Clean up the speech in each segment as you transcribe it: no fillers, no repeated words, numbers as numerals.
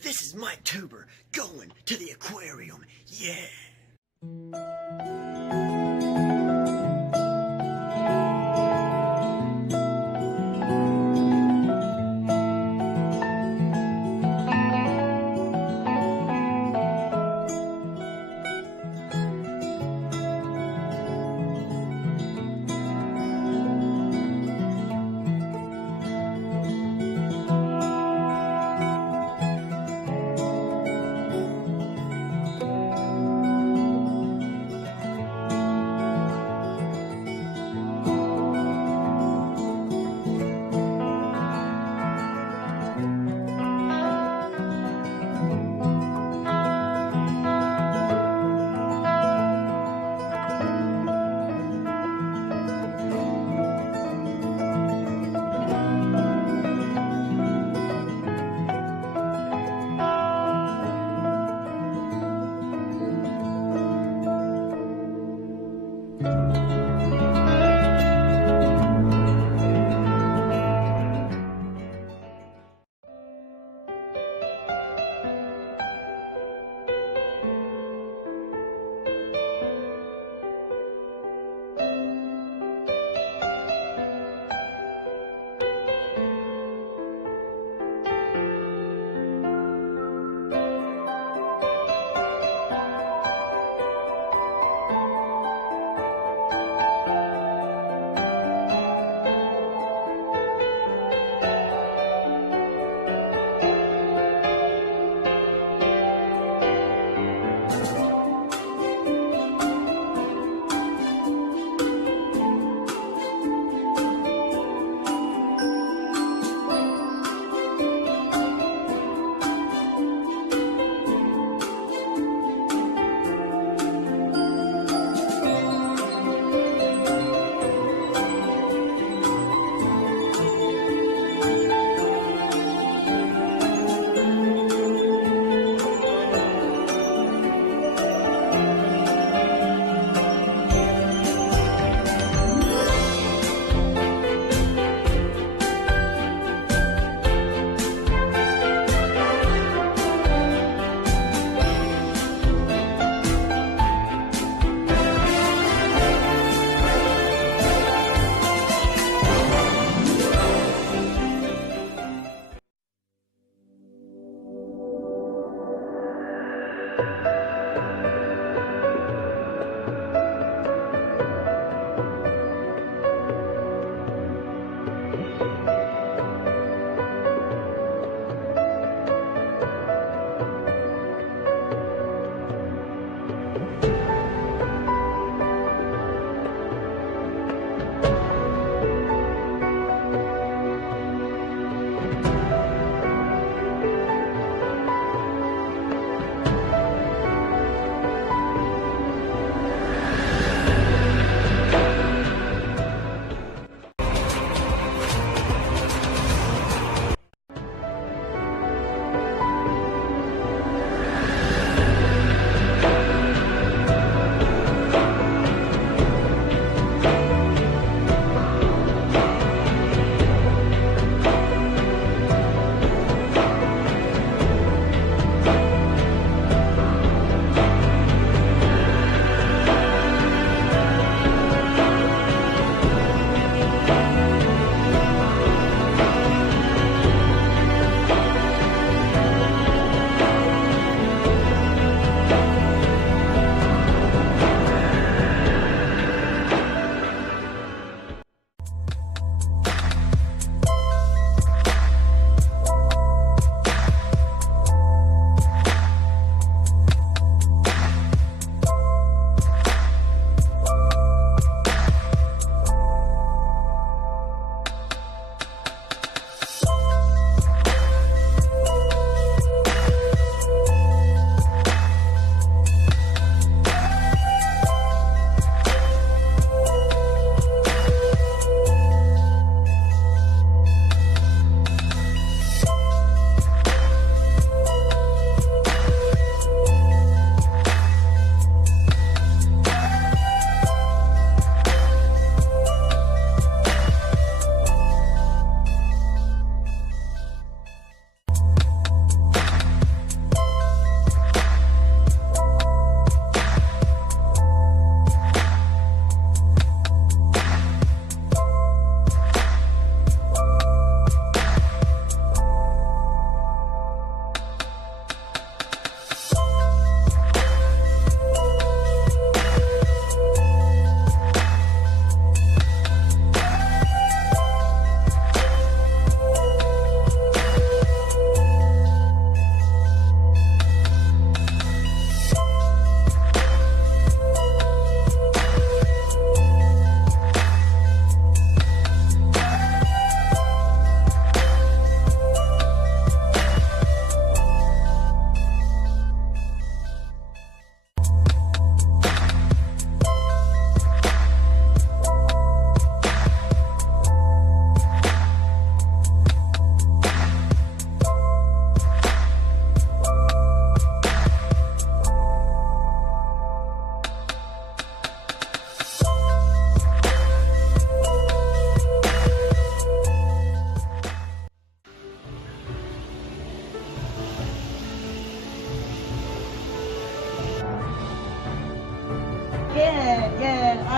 This is MikeTuber going to the aquarium. Yeah.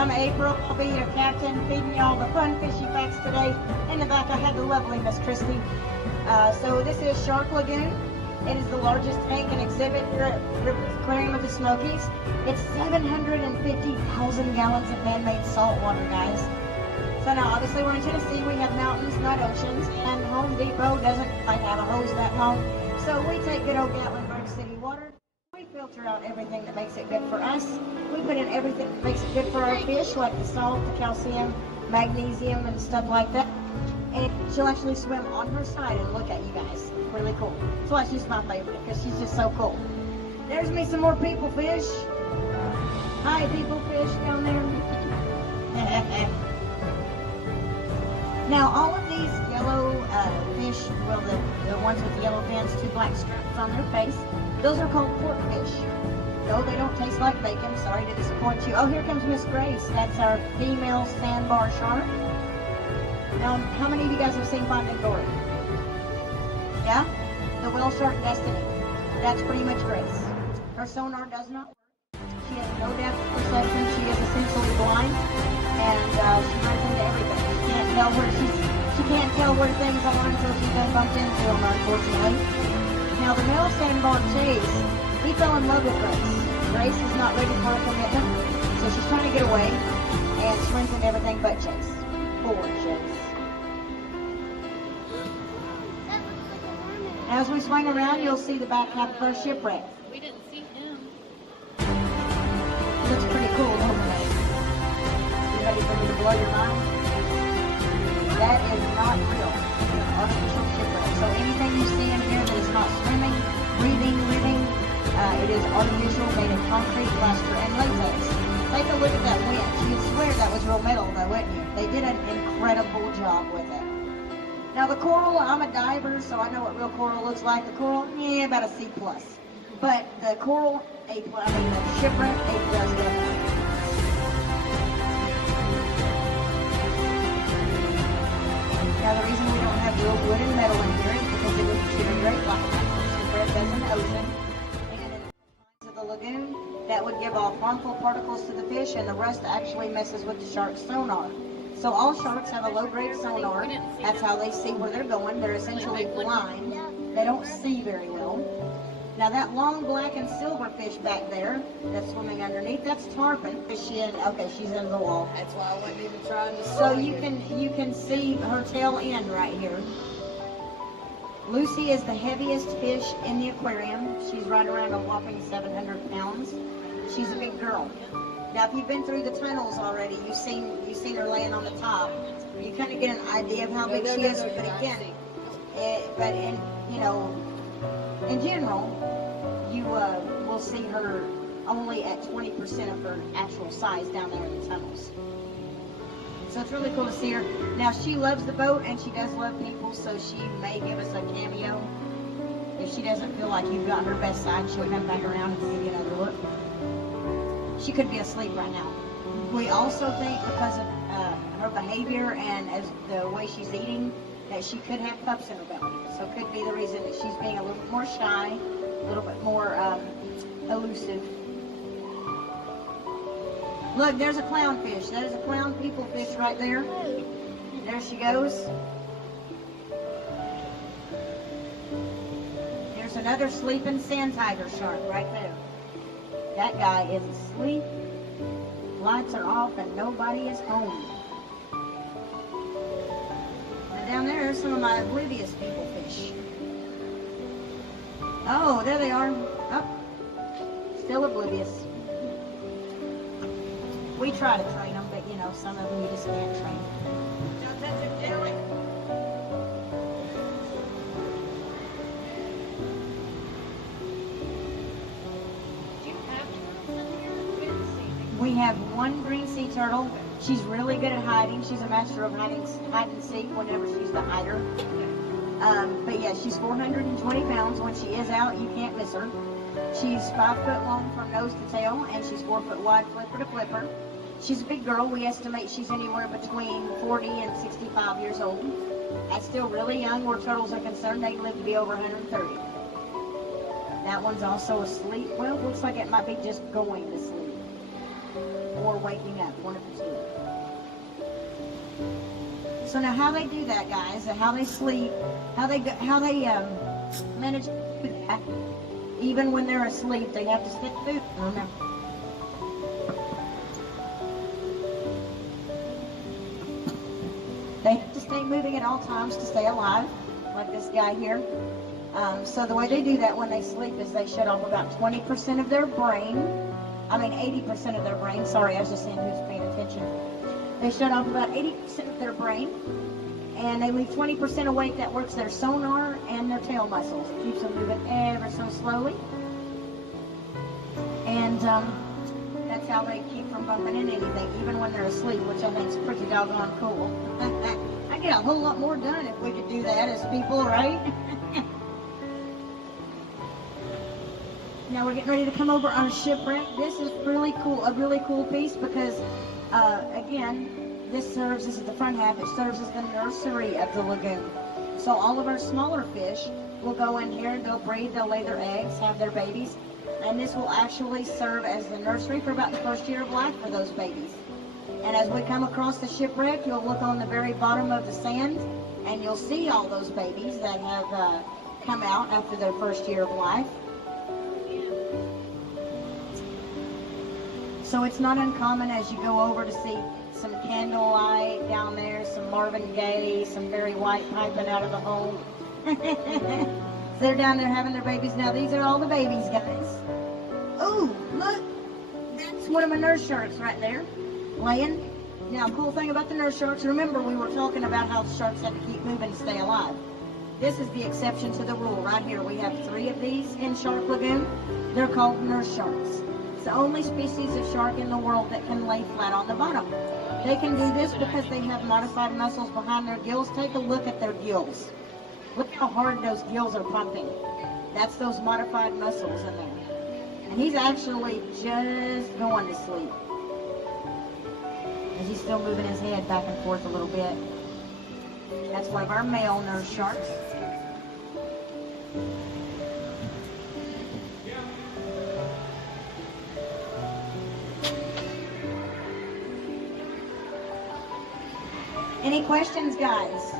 I'm April. I'll be your captain, feeding y'all the fun fishy facts today. In the back, I have the lovely Miss Christy. So this is Shark Lagoon. It is the largest tank and exhibit here at Aquarium of the Smokies. It's 750,000 gallons of man-made salt water, guys. So now, obviously, we're in Tennessee. We have mountains, not oceans, and Home Depot doesn't like have a hose that long. So we take good old Gatlinburg City water. We filter out everything that makes it good for us. We put in everything that makes it good for our fish, like the salt, the calcium, magnesium, and stuff like that. And she'll actually swim on her side and look at you guys. Really cool. That's why she's my favorite, because she's just so cool. There's me some more people fish. Hi, people fish down there. Now, all of these yellow fish, well, the ones with the yellow fins, 2 black stripes on their face, those are called pork fish. No, they don't taste like bacon. Sorry to disappoint you. Oh, here comes Miss Grace. That's our female sandbar shark. Now, how many of you guys have seen Finding Dory? Yeah? The whale shark Destiny. That's pretty much Grace. Her sonar does not work. She has no depth perception. She is essentially blind, and she runs into everything. She can't tell where things are until she's been bumped into them, unfortunately. Now, the male sandbar Chase, he fell in love with Grace. Grace is not ready for a commitment, so she's trying to get away and swims into everything but Chase. Poor Chase. As we swing around, you'll see the back half of our shipwreck. We didn't see him. Looks pretty cool, doesn't it? You ready for me to blow your mind? That is not real. It's an artificial shipwreck. So anything you see in here that is not swimming, breathing, living, it is artificial, made of concrete, plaster, and latex. Take a look at that winch. You'd swear that was real metal, though, wouldn't you? They did an incredible job with it. Now the coral, I'm a diver, so I know what real coral looks like. The coral, yeah, about a C+. But the coral, A+, the shipwreck, A+, definitely. Now the reason we don't have real wood and metal in here is because it would deteriorate like a shipwreck does in the ocean. And in the of the lagoon, that would give off harmful particles to the fish, and the rust actually messes with the shark's sonar. So all sharks have a low-grade sonar. That's how they see where they're going. They're essentially blind. They don't see very well. Now that long black and silver fish back there that's swimming underneath, that's tarpon. Okay, she's in the wall. That's why I wasn't even trying to. So you can see her tail end right here. Lucy is the heaviest fish in the aquarium. She's right around a whopping 700 pounds. She's a big girl. Now, if you've been through the tunnels already, you've seen her laying on the top. You kind of get an idea of how big she is. But again, in general, you will see her only at 20% of her actual size down there in the tunnels. So it's really cool to see her. Now, she loves the boat and she does love people, so she may give us a cameo. If she doesn't feel like you've got her best side, she'll come back around and give you another look. She could be asleep right now. We also think because of her behavior and as the way she's eating, that she could have pups in her belly. So it could be the reason that she's being a little bit more shy, a little bit more elusive. Look, there's a clownfish. That is a clown people fish right there. There she goes. There's another sleeping sand tiger shark right there. That guy is asleep, lights are off, and nobody is home. And down there are some of my oblivious people fish. Oh, there they are. Oh, still oblivious. We try to train them, but some of them you just can't train. Don't touch it, Jerry. We have one green sea turtle. She's really good at hiding. She's a master of hide and seek whenever she's the hider. But yeah, she's 420 pounds. When she is out, you can't miss her. She's 5 foot long from nose to tail, and she's 4 foot wide flipper to flipper. She's a big girl. We estimate she's anywhere between 40 and 65 years old. That's still really young where turtles are concerned. They live to be over 130. That one's also asleep. Well, looks like it might be just going to sleep. or waking up, one of the two. So now how they do that, guys, and how they sleep, how they manage to do that, even when they're asleep, they have to stay moving, remember. They have to stay moving at all times to stay alive, like this guy here. So the way they do that when they sleep is they shut off about 20% of their brain. 80% of their brain. Sorry, I was just saying who's paying attention. They shut off about 80% of their brain, and they leave 20% awake. That works their sonar and their tail muscles. It keeps them moving ever so slowly. And that's how they keep from bumping into anything, even when they're asleep, which I think is pretty doggone cool. I'd get a whole lot more done if we could do that as people, right? Now we're getting ready to come over our shipwreck. This is really cool, a really cool piece because, again, this is the front half, it serves as the nursery of the lagoon. So all of our smaller fish will go in here, they'll breed, they'll lay their eggs, have their babies, and this will actually serve as the nursery for about the first year of life for those babies. And as we come across the shipwreck, you'll look on the very bottom of the sand, and you'll see all those babies that have come out after their first year of life. So it's not uncommon as you go over to see some candlelight down there, some Marvin Gaye, some Barry White piping out of the hole. So they're down there having their babies. Now these are all the babies, guys. Oh, look, that's one of my nurse sharks right there, laying. Now, cool thing about the nurse sharks, remember we were talking about how the sharks have to keep moving to stay alive. This is the exception to the rule. Right here, we have 3 of these in Shark Lagoon. They're called nurse sharks. It's the only species of shark in the world that can lay flat on the bottom. They can do this because they have modified muscles behind their gills. Take a look at their gills. Look how hard those gills are pumping. That's those modified muscles in there. And he's actually just going to sleep. And he's still moving his head back and forth a little bit. That's one of our male nurse sharks. Any questions, guys?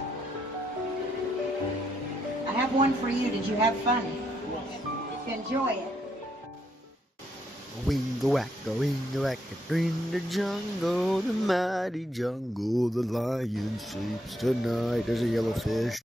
I have one for you. Did you have fun? Did you enjoy it? Wingo wacka, in the jungle, the mighty jungle, the lion sleeps tonight. There's a yellowfish.